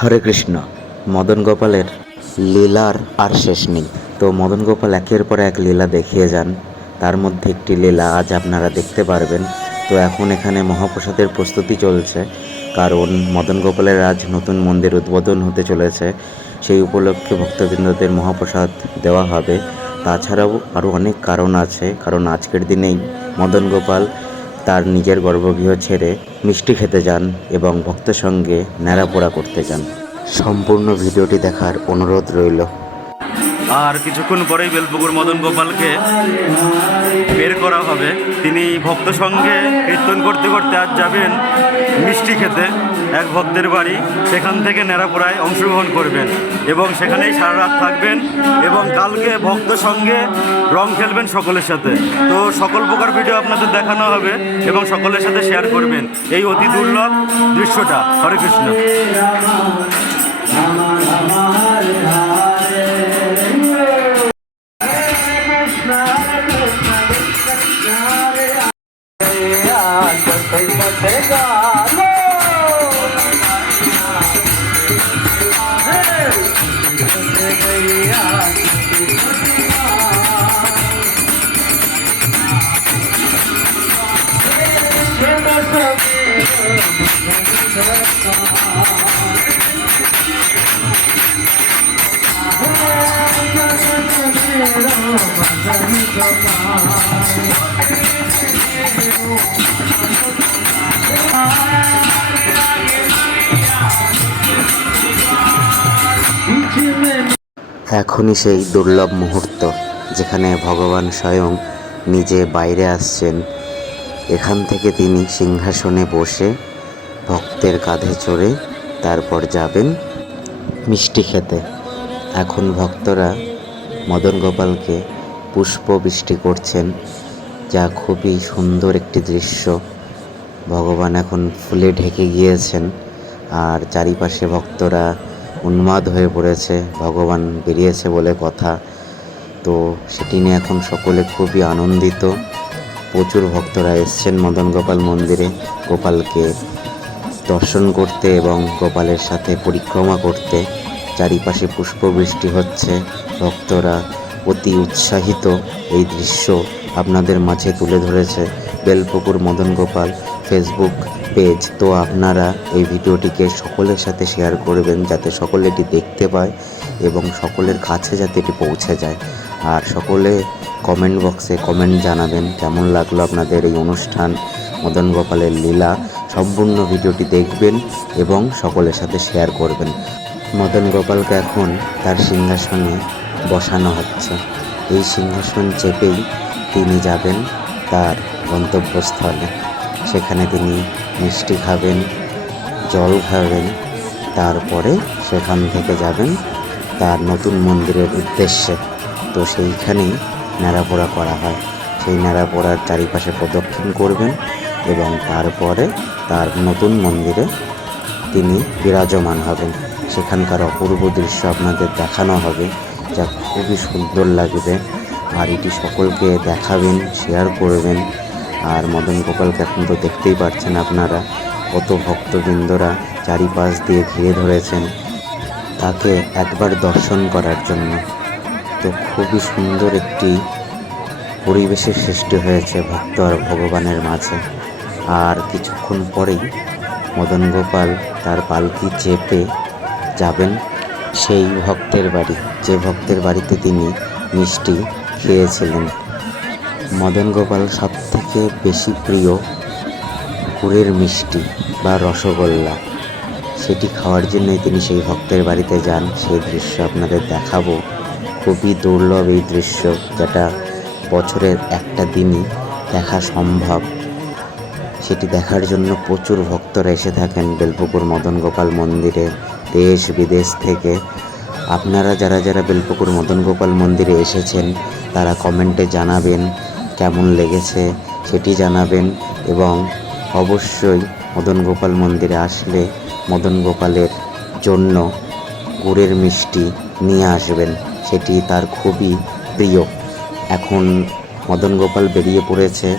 হরে কৃষ্ণ। মদন গোপালের লীলার আর শেষ নেই। তো মদন গোপাল একের পর এক লীলা দেখিয়ে যান, তার মধ্যে একটি লীলা আজ আপনারা দেখতে পারবেন। তো এখন এখানে মহাপ্রসাদের প্রস্তুতি চলছে, কারণ মদন গোপালের আজ নতুন মন্দির উদ্বোধন হতে চলেছে। সেই উপলক্ষে ভক্তবৃন্দদের মহাপ্রসাদ দেওয়া হবে। তাছাড়াও আরও অনেক কারণ আছে, কারণ আজকের দিনেই মদন গোপাল তার নিজের গর্ভগৃহ ছেড়ে মিষ্টি খেতে যান এবং ভক্তের সঙ্গে ন্যাড়াপোড়া করতে যান। সম্পূর্ণ ভিডিওটি দেখার অনুরোধ রইল। আর কিছুক্ষণ পরেই বেলপুকুর মদন গোপালকে বের করা হবে। তিনি ভক্ত সঙ্গে কীর্তন করতে করতে আজ যাবেন মিষ্টি খেতে এক ভক্তের বাড়ি। সেখান থেকে ন্যাড়াপোড়ায় অংশগ্রহণ করবেন এবং সেখানেই সারা রাত থাকবেন এবং কালকে ভক্ত সঙ্গে রং খেলবেন সকলের সাথে। তো সকল প্রকার ভিডিও আপনাদের দেখানো হবে এবং সকলের সাথে শেয়ার করবেন এই অতি দুর্লভ দৃশ্যটা। হরে কৃষ্ণ। এখনই সেই দুর্লভ মুহূর্ত যেখানে ভগবান স্বয়ং নিজে বাইরে আসছেন। এখান থেকে তিনি সিংহাসনে বসে ভক্তের কাঁধে চড়ে তারপর যাবেন মিষ্টি খেতে। এখন ভক্তরা মদন গোপালকে পুষ্পবৃষ্টি করছেন, যা খুবই সুন্দর একটি দৃশ্য। ভগবান এখন ফুলে ঢেকে গিয়েছেন আর চারিপাশে ভক্তরা উন্মাদ হয়ে পড়েছে। ভগবান বেরিয়েছে বলে কথা, তো সেটি নিয়ে এখন সকলে খুবই আনন্দিত। প্রচুর ভক্তরা এসছেন মদন গোপাল মন্দিরে গোপালকে দর্শন করতে এবং গোপালের সাথে পরিক্রমা করতে। চারিপাশে পুষ্পবৃষ্টি হচ্ছে, ভক্তরা অতি উৎসাহিত। এই দৃশ্য আপনাদের মাঝে তুলে ধরেছে বেলপুকুর মদন গোপাল ফেসবুক পেজ। তো আপনারা এই ভিডিওটিকে সকলের সাথে শেয়ার করবেন, যাতে সকলে এটি দেখতে পায় এবং সকলের কাছে যাতে এটি পৌঁছে যায়। আর সকলে কমেন্ট বক্সে কমেন্ট জানাবেন কেমন লাগলো আপনাদের এই অনুষ্ঠান মদন গোপালের লীলা। সম্পূর্ণ ভিডিওটি দেখবেন এবং সকলের সাথে শেয়ার করবেন। মদন গোপালকে এখন তার সিংহাসনে বসানো হচ্ছে। এই সিংহাসন চেপেই তিনি যাবেন তার গন্তব্যস্থলে। সেখানে তিনি মিষ্টি খাবেন, জল খাবেন, তারপরে সেখান থেকে যাবেন তার নতুন মন্দিরের উদ্দেশ্যে। তো সেইখানেই ন্যাড়াপোড়া করা হয়। সেই ন্যাড়াপোড়ার চারিপাশে প্রদক্ষিণ করবেন এবং তারপরে তার নতুন মন্দিরে তিনি বিরাজমান হবেন। সেখানকার অপূর্ব দৃশ্য আপনাদের দেখানো হবে, যা খুবই সুন্দর লাগবে। আর এটি সকলকে দেখাবেন, শেয়ার করবেন। আর মদন গোপালকে এখন তো দেখতেই পাচ্ছেন আপনারা, কত ভক্তবৃন্দরা চারিপাশ দিয়ে ঘিরে ধরেছেন তাকে একবার দর্শন করার জন্য। তো খুবই সুন্দর একটি পরিবেশের সৃষ্টি হয়েছে ভক্ত আর ভগবানের মাঝে। আর কিছুক্ষণ পরেই মদন গোপাল তার পালকি চেপে যাবেন সেই ভক্তের বাড়ি, যে ভক্তের বাড়িতে তিনি মিষ্টি খেয়েছিলেন। মদন গোপাল সব থেকে বেশি প্রিয় গুড়ের মিষ্টি বা রসগোল্লা, সেটি খাওয়ার জন্যই তিনি সেই ভক্তের বাড়িতে যান। সেই দৃশ্য আপনাদের দেখাবো। খুবই দুর্লভ এই দৃশ্য, যেটা বছরের একটা দিনই দেখা সম্ভব। সেটি দেখার জন্য প্রচুর ভক্তরা এসে থাকেন বেলপুকুর মদন গোপাল মন্দিরে দেশ বিদেশ থেকে। আপনারা যারা যারা বেলপুকুর মদন গোপাল মন্দিরে এসেছেন তারা কমেন্টে জানাবেন কেমন লেগেছে, সেটি জানাবেন। এবং অবশ্যই মদন গোপাল মন্দিরে আসলে মদন গোপালের জন্য গুড়ের মিষ্টি নিয়ে আসবেন, সেটি তার খুবই প্রিয়। এখন মদন গোপাল বেরিয়ে পড়েছে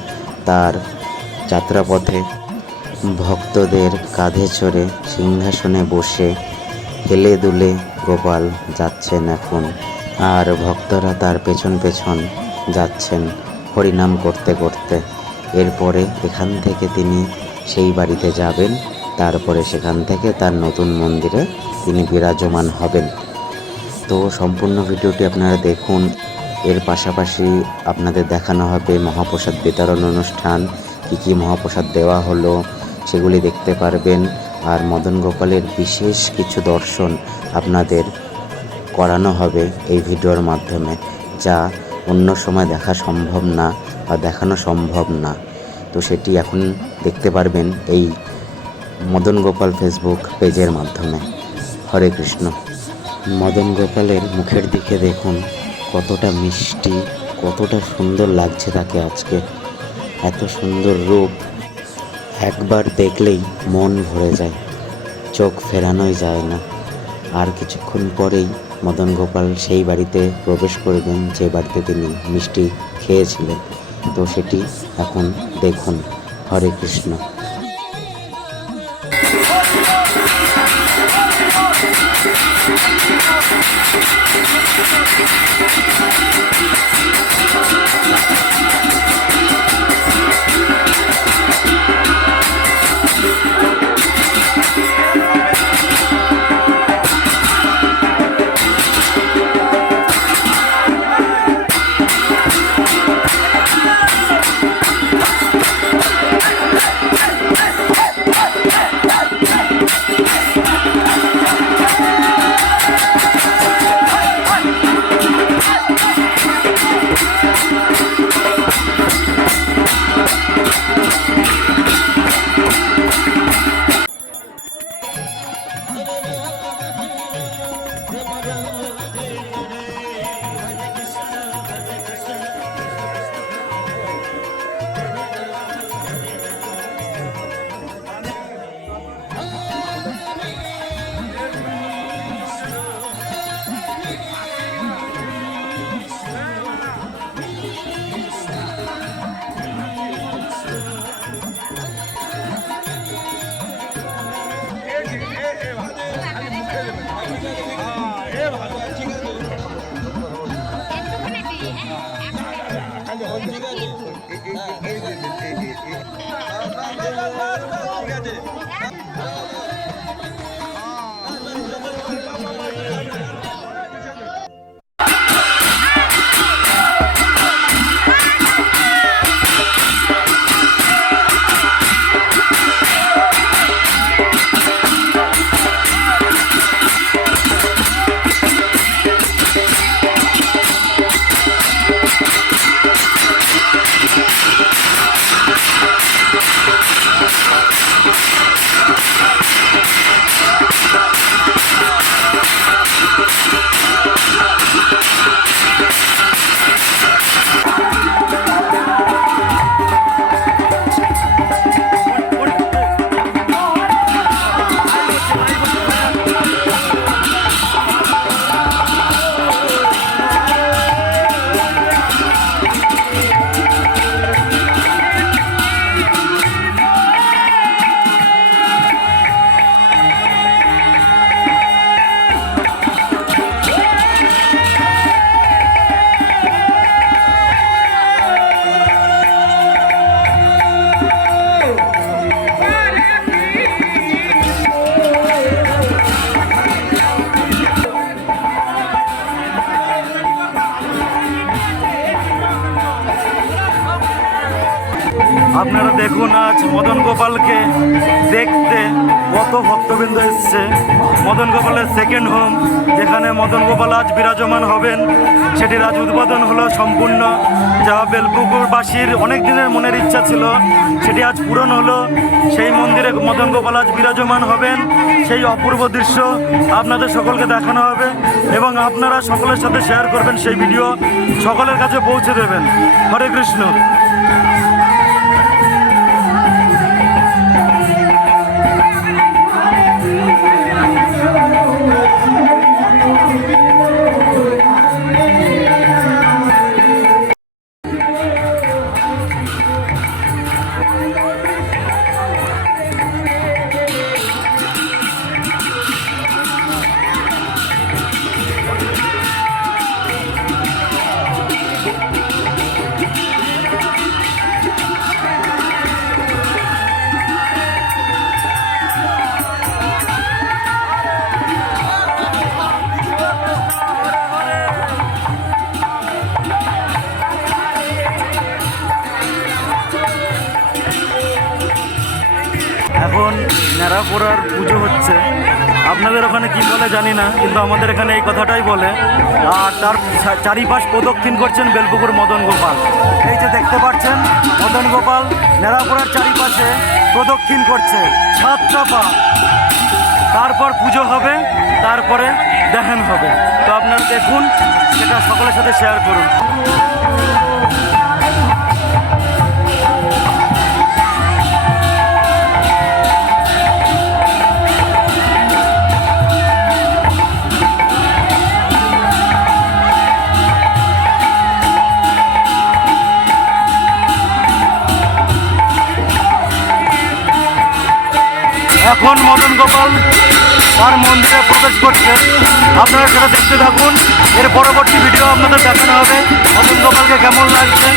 তার যাত্রাপথে। ভক্তদের কাঁধে চড়ে সিংহাসনে বসে হেলে দুলে গোপাল যাচ্ছেন এখন, আর ভক্তরা তার পেছন পেছন যাচ্ছেন হরিনাম করতে করতে। এরপরে এখান থেকে তিনি সেই বাড়িতে যাবেন, তারপরে সেখান থেকে তার নতুন মন্দিরে তিনি বিরাজমান হবেন। তো সম্পূর্ণ ভিডিওটি আপনারা দেখুন। এর পাশাপাশি আপনাদের দেখানো হবে মহাপ্রসাদ বিতরণ অনুষ্ঠান, কী মহাপ্রসাদ দেওয়া হলো সেগুলি দেখতে পারবেন। আর মদন গোপালের বিশেষ কিছু দর্শন আপনাদের করানো হবে এই ভিডিওর মাধ্যমে, যা অন্য সময় দেখা সম্ভব না বা দেখানো সম্ভব না। তো সেটি এখন দেখতে পারবেন এই মদন গোপাল ফেসবুক পেজের মাধ্যমে। হরে কৃষ্ণ। মদন গোপালের মুখের দিকে দেখুন, কতটা মিষ্টি, কতটা সুন্দর লাগছে তাকে আজকে। এত সুন্দর রূপ একবার দেখলেই মন ভরে যায়, চোখ ফেরানোই যায় না। আর কিছুক্ষণ পরেই মদন গোপাল সেই বাড়িতে প্রবেশ করবেন যে বাড়িতে তিনি মিষ্টি খেয়েছিলেন। তো সেটি এখন দেখুন। হরে কৃষ্ণ। আপনারা দেখুন আজ মদন গোপালকে দেখতে কত ভক্তবৃন্দ এসছে। মদন গোপালের সেকেন্ড হোম, যেখানে মদন গোপাল আজ বিরাজমান হবেন, সেটির আজ উদ্বোধন হলো সম্পূর্ণ। যা বেলপুকুরবাসীর অনেক দিনের মনের ইচ্ছা ছিল, সেটি আজ পূরণ হলো। সেই মন্দিরে মদন গোপাল আজ বিরাজমান হবেন। সেই অপূর্ব দৃশ্য আপনাদের সকলকে দেখানো হবে এবং আপনারা সকলের সাথে শেয়ার করবেন, সেই ভিডিও সকলের কাছে পৌঁছে দেবেন। হরে কৃষ্ণ। Thank you. নেড়াপোড়ার পুজো হচ্ছে। আপনাদের ওখানে কি বলে জানি না, কিন্তু আমাদের এখানে এই কথাটাই বলে। আর তার চারিপাশ প্রদক্ষিণ করছেন বেলপুকুর মদন গোপাল। এই যে দেখতে পাচ্ছেন মদন গোপাল নেড়াপোড়ার চারিপাশে প্রদক্ষিণ করছে 7টা পা। তারপর পুজো হবে, তারপরে দেখান হবে। তো আপনারা দেখুন, সেটা সকলের সাথে শেয়ার করুন। এখন মদন গোপাল তার মন্দিরে প্রবেশ করছে। আপনারা সেটা দেখতে থাকুন। এর পরবর্তী ভিডিও আপনাদের দেখানো হবে মদন গোপালকে কেমন লাগছে।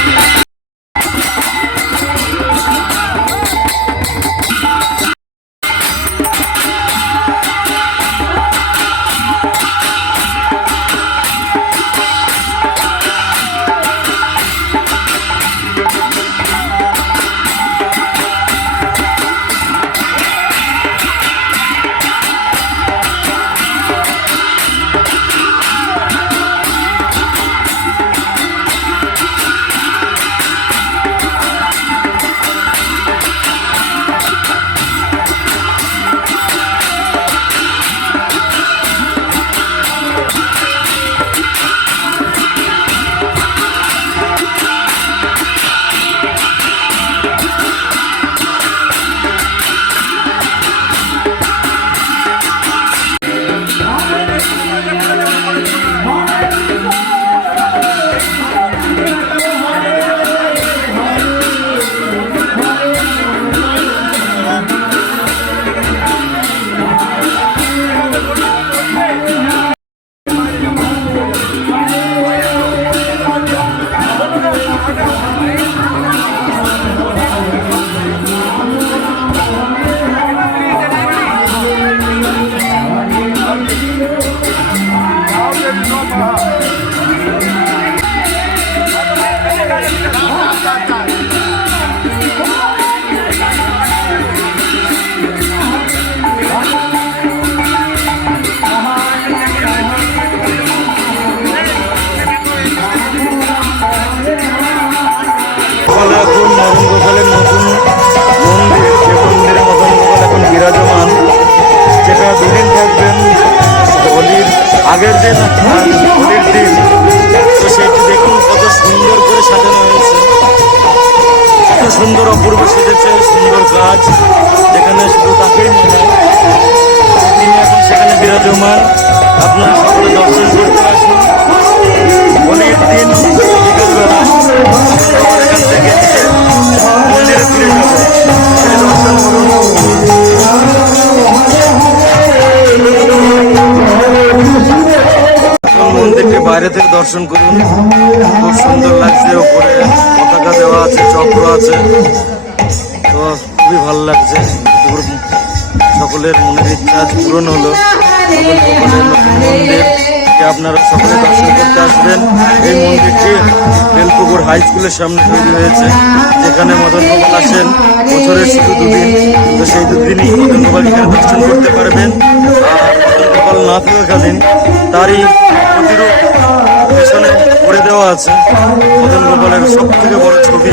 এখন মদন গোপালের নতুন মন্দির, যে মন্দিরে মদন গোপাল এখন বিরাজমান, যেটা দুদিন থাকবেন। হোলির আগের দিন আর হোলির দিন। তো সেইটি দেখুন কত সুন্দর করে সাজানো হয়েছে, কত সুন্দর অপূর্ব সেজেছে, সুন্দর গাছ, যেখানে শুধু তাকেই মনে হয়। তিনি এখন সেখানে বিরাজমান। আপনারা সকলে দর্শন করতে আসুন। হোলির দিন বিকেলবেলা সবার এখান থেকে মন্দিরে ফিরে যাবে, দর্শন করুন। মন্দিরকে বাইরে থেকে দর্শন করুন, খুব সুন্দর লাগছে। উপরে পতাকা দেওয়া আছে, চক্র আছে, তো খুবই ভালো লাগছে। সকলের মনের ইচ্ছা আজ পূরণ হলো। মদন গোপালের নতুন মন্দির আপনারা সকলে দর্শন করতে আসবেন। এই মন্দিরটি বেলপুকুর হাই স্কুলের সামনে তৈরি হয়েছে, যেখানে মদন গোপাল আসেন বছরের শুধু দুদিন। তো সেই দুদিনই মদন গোপাল এখানে দর্শন করতে পারবেন। আর মদন গোপাল না থাকাকালীন তারই প্রতিরূপ পেছনে করে দেওয়া আছে। মদন গোপালের সব থেকে বড় ছবি,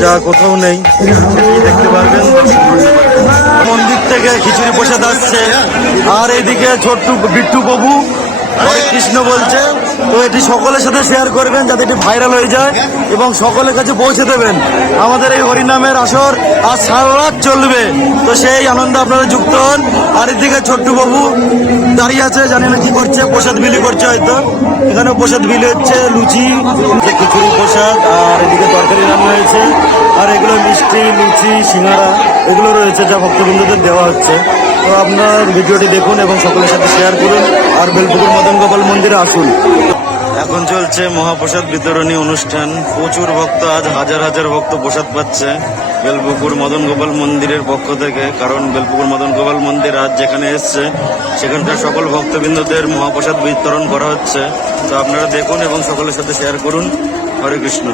যা কোথাও নেই, সেটি দেখতে পারবেন, দর্শন করতে পারবেন। মন্দির থেকে খিচুড়ি প্রসাদ আসছে, আর এইদিকে ছোট্ট বিট্টু বাবু হরে কৃষ্ণ বলছে। তো এটি সকলের সাথে শেয়ার করবেন যাতে এটি ভাইরাল হয়ে যায় এবং সকলের কাছে পৌঁছে দেবেন। আমাদের এই হরিনামের আসর আজ সারা রাত চলবে, তো সেই আনন্দ আপনারা যুক্ত হন। আর এদিকে ছোট্টু বাবু দাঁড়িয়ে আছে, জানি না কি করছে, প্রসাদ বিলি করছে হয়তো। এখানে প্রসাদ বিলি হচ্ছে, লুচি, খিচুড়ি প্রসাদ, আর এদিকে তরকারি রান্না হয়েছে, আর এগুলো মিষ্টি, লুচি, সিঙ্গারা এগুলো রয়েছে, যা ভক্তবৃন্দদের দেওয়া হচ্ছে। তো আপনার ভিডিওটি দেখুন এবং সকলের সাথে শেয়ার করুন, আর বেলপুকুর মদন গোপাল মন্দিরে আসুন। এখন চলছে মহাপ্রসাদ বিতরণী অনুষ্ঠান। প্রচুর ভক্ত, আজ হাজার হাজার ভক্ত প্রসাদ পাচ্ছে বেলপুকুর মদন গোপাল মন্দিরের পক্ষ থেকে। কারণ বেলপুকুর মদন গোপাল মন্দির আজ যেখানে এসছে, সেখানকার সকল ভক্তবৃন্দদের মহাপ্রসাদ বিতরণ করা হচ্ছে। তো আপনারা দেখুন এবং সকলের সাথে শেয়ার করুন। হরে কৃষ্ণ।